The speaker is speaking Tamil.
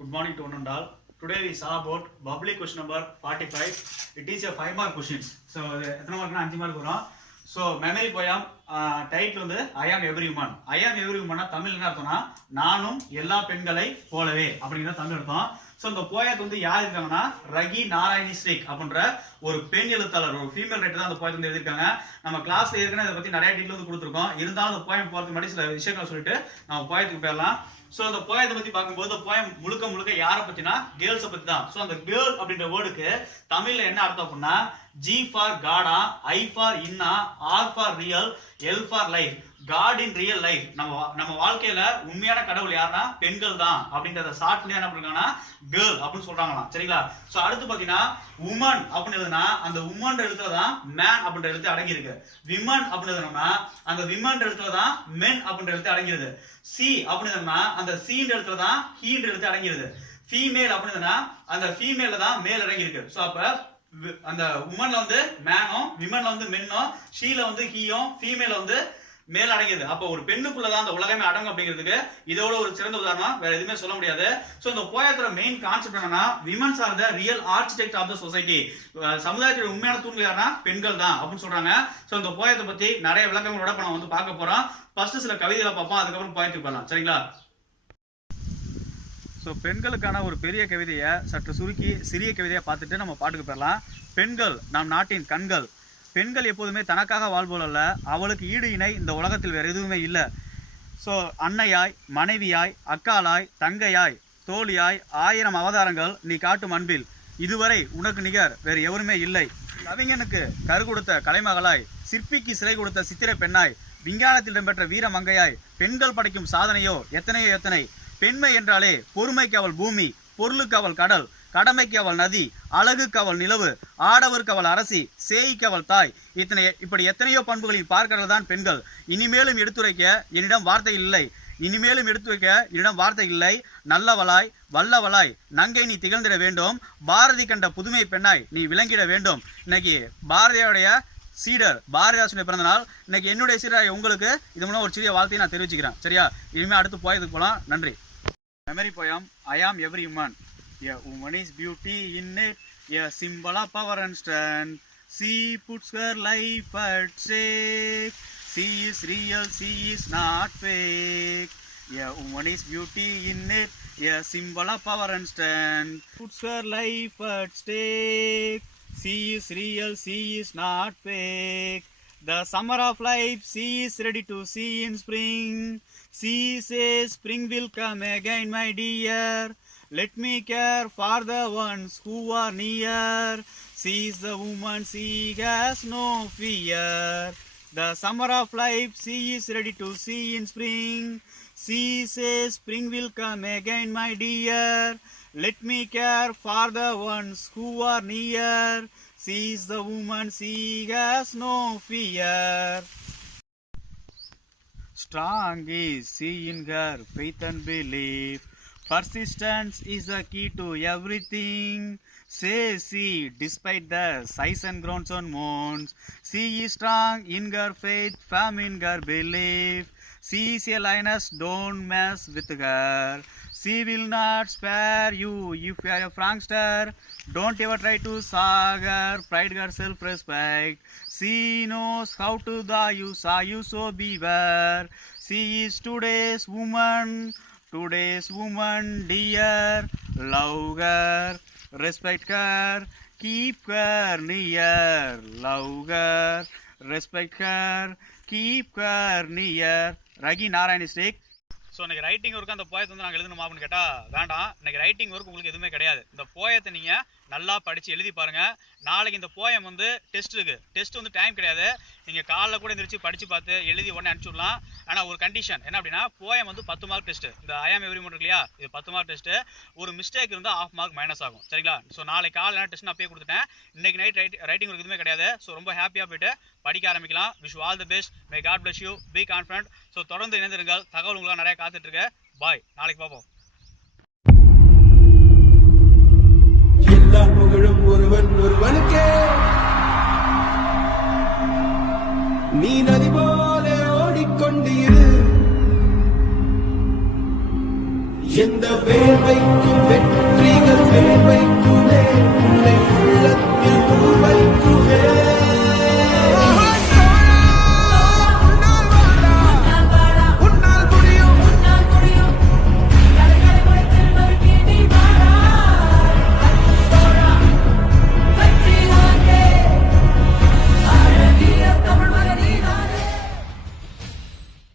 Good morning to one and all. Today we saw about public question number 45. It is a 5-mark questions. So எத்தனை மார்க்னா 5 மார்க் வரும். So memory poem டைட்டில் வந்து I am every woman. I am every woman Tamil என்ன அர்த்தம்னா நானும் எல்லா பெண்களை போலவே அப்படிங்கிற தமிழ் அர்த்தம். ஸோ இந்த போயத்தை வந்து யார் இருக்காங்கன்னா ரகி நாராயணி ஸ்ரீக் அப்படின்ற ஒரு பெண் எழுத்தாளர், ஒரு ஃபீமேல் ரைட்டர் தான் அந்த போயத்தை வந்து எழுதியிருக்காங்க. நம்ம கிளாஸ்ல ஏற்கனவே இதை பத்தி நிறைய டீட்டெயில் வந்து கொடுத்துருக்கோம். இருந்தாலும் அந்த போயம் போறதுக்கு முன்னாடி சில விஷயங்களை சொல்லிட்டு நம்ம போயத்துக்கு போயிடலாம். சோ அந்த போயத்தை பத்தி பார்க்கும்போது போயம் முழுக்க யாரை பத்தினா கேர்ள்ஸை பத்தி தான். சோ அந்த கேர்ள் அப்படின்ற வேர்டுக்கு தமிழ்ல என்ன அர்த்தம் அப்படின்னா G for God, I for in, R for real, L for life. God in real life. நம்ம வாழ்க்கையில உண்மையான கடவுள் யாருன்னா பெண்கள் தான் அப்படின்றத ஷார்ட்ல என்ன பண்றாங்கன்னா கேர்ள் அப்படின்னு சொல்றாங்களாம். சரிங்களா? சோ அடுத்து பாத்தீங்கன்னா உமன் அப்படின்னு எழுதுனா அந்த உமன் எழுத்துல தான் மேன் அப்படின்ற எழுத்து அடங்கி இருக்கு. விமன் அப்படின்னு எழுதுனோம்னா அந்த விமன் எழுத்துல தான் மென் அப்படின்ற எழுத்து அடங்கிருது. சி அப்படின்னு அந்த சீன்ற எழுத்துல தான் ஹீன்ற எழுத்து அடங்கிருது. ஃபீமேல் அப்படின்னு அந்த ஃபீமேல தான் மேல் அடங்கி இருக்கு. சோ அப்ப அந்த உமன்ல வந்து மேனும், விமன்ல வந்து மென்னும், ஷீல வந்து ஹீயும், ஃபீமேல வந்து மேல் அடங்கியது. அப்ப ஒரு பெண்ணுக்குள்ளதான் அந்த உலகமே அடங்கும் அப்படிங்கிறதுக்கு இதோட ஒரு சிறந்த உதாரணம் வேற எதுவுமே சொல்ல முடியாது. சோ இந்த போயத்தோட மெயின் கான்செப்ட் என்னன்னா women's are the real architect of the society. சமுதாயத்தோட உண்மையான தூண்கள் யாருன்னா பெண்கள் தான் அப்படின்னு சொல்றாங்க. சோ இந்த போயத்தை பத்தி நிறைய விளக்கங்களோட நம்ம வந்து பார்க்க போறோம். ஃபர்ஸ்ட் சில கவிதைகளை பார்ப்போம், அதுக்கப்புறம் போயத்துக்கு போகலாம். சரிங்களா? ஸோ பெண்களுக்கான ஒரு பெரிய கவிதையை சற்று சுருக்கி சிறிய கவிதையை பார்த்துட்டு நம்ம பாட்டுக்கு போயிடலாம். பெண்கள் நம் நாட்டின் கண்கள். பெண்கள் எப்போதுமே தனக்காக வாழ்வோல் அல்ல, அவளுக்கு ஈடு இணை இந்த உலகத்தில் வேறு எதுவுமே இல்லை. ஸோ அன்னையாய், மனைவியாய், அக்காளாய், தங்கையாய், தோழியாய் 1000 அவதாரங்கள் நீ காட்டும் அன்பில் இதுவரை உனக்கு நிகர் வேறு எவருமே இல்லை. கவிஞனுக்கு கரு கொடுத்த கலைமகளாய், சிற்பிக்கு சிலை கொடுத்த சித்திரை பெண்ணாய், விஞ்ஞானத்தில் இடம்பெற்ற வீர மங்கையாய், பெண்கள் படைக்கும் சாதனையோ எத்தனையோ எத்தனை. பெண்மை என்றாலே பொறுமைக்கு அவள் பூமி, பொருளுக்கு அவள் கடல், கடமைக்கு அவள் நதி, அழகுக்கு அவள் நிலவு, ஆடவருக்கு அவள் அரசி, சேய்க்கு அவள் தாய். இப்படி எத்தனையோ பண்புகளில் பார்க்கிறது தான் பெண்கள். இனிமேலும் எடுத்துரைக்க என்னிடம் வார்த்தை இல்லை, இனிமேலும் எடுத்துரைக்க என்னிடம் வார்த்தை இல்லை. நல்லவளாய், வல்லவளாய், நங்கை நீ திகழ்ந்திட வேண்டும். பாரதி கண்ட புதுமை பெண்ணாய் நீ விளங்கிட வேண்டும். இன்னைக்கு பாரதியோடைய சீடர் பாரதிதாசனுடைய பிறந்த நாள். இன்னைக்கு என்னுடைய சீடர் உங்களுக்கு இது மூலம் ஒரு சிறிய வாழ்த்தையை நான் தெரிவிச்சுக்கிறேன். சரியா? இனிமேல் அடுத்து போயதுக்கு போகலாம். நன்றி. Memory poem I am every woman. A woman is beauty in it, a symbol of power and strength. She puts her life at stake. She is real, she is not fake. A woman is beauty in it, a symbol of power and strength. Puts her life at stake. She is real, she is not fake. The summer of life she is ready to see in spring. She says spring will come again, my dear. Let me care for the ones who are near. She is the woman, she has no fear. The summer of life she is ready to see in spring. She says spring will come again, my dear. Let me care for the ones who are near. She is the woman, she has no fear. Strong is she in her faith and belief. Persistence is the key to everything. Says she, despite the sighs and groans and moans. She is strong in her faith, firm in her belief. She is a lioness, don't mess with her. She will not spare you if you are a prankster. Don't ever try to sag her, pride her self-respect. She knows how to saw you, so beware. She is today's woman, dear. Love her, respect her, keep her near. Love her, respect her, keep her near. Rakhi Narayani ஸ்ரீக். ஸோ இன்னைக்கு ரைட்டிங் ஒர்க்கு அந்த போயத்தை வந்து நாங்கள் எழுதணுமா அப்படின்னு கேட்டால் வேண்டாம். இன்னைக்கு ரைட்டிங் ஒர்க் உங்களுக்கு எதுவுமே கிடையாது. இந்த போயத்தை நீங்கள் நல்லா படித்து எழுதி பாருங்கள். நாளைக்கு இந்த போயம் வந்து டெஸ்ட் இருக்குது. டெஸ்ட் வந்து டைம் கிடையாது. நீங்கள் காலைல கூட எந்திரிச்சு படித்து பார்த்து எழுதி உடனே அனுப்பிச்சுடலாம். ஆனால் ஒரு கண்டிஷன் என்ன அப்படின்னா போயம் வந்து 10 மார்க் டெஸ்ட்டு. இந்த I am every woman இருக்கு இல்லையா, இது 10 மார்க் டெஸ்ட்டு. ஒரு மிஸ்டேக் இருந்தால் 1/2 மார்க் மைனஸ் ஆகும். சரிங்களா? ஸோ நாளைக்கு காலையில் டெஸ்ட் நான் அப்பயே கொடுத்துட்டேன். இன்னைக்கு நைட் ரைட்டிங் ஒர்க் எதுவுமே கிடையாது. ஸோ ரொம்ப ஹாப்பியாக போயிட்டு படிக்க ஆரம்பிக்கலாம். Wish all the best. May God bless you. Be confident. So தொடர்ந்து இணைந்திருங்கள். தகவல் உங்களால் நிறைய காத்துட்டு இருக்கு. பாய். நாளைக்கு பார்ப்போம். எல்லா புகழும் ஒருவனுக்கே. நீ நதி போல ஓடிக்கொண்டு இரு. எந்த வேர்வைக்கும் வெற்றிகள் வேர்வைக்குமே உன்னை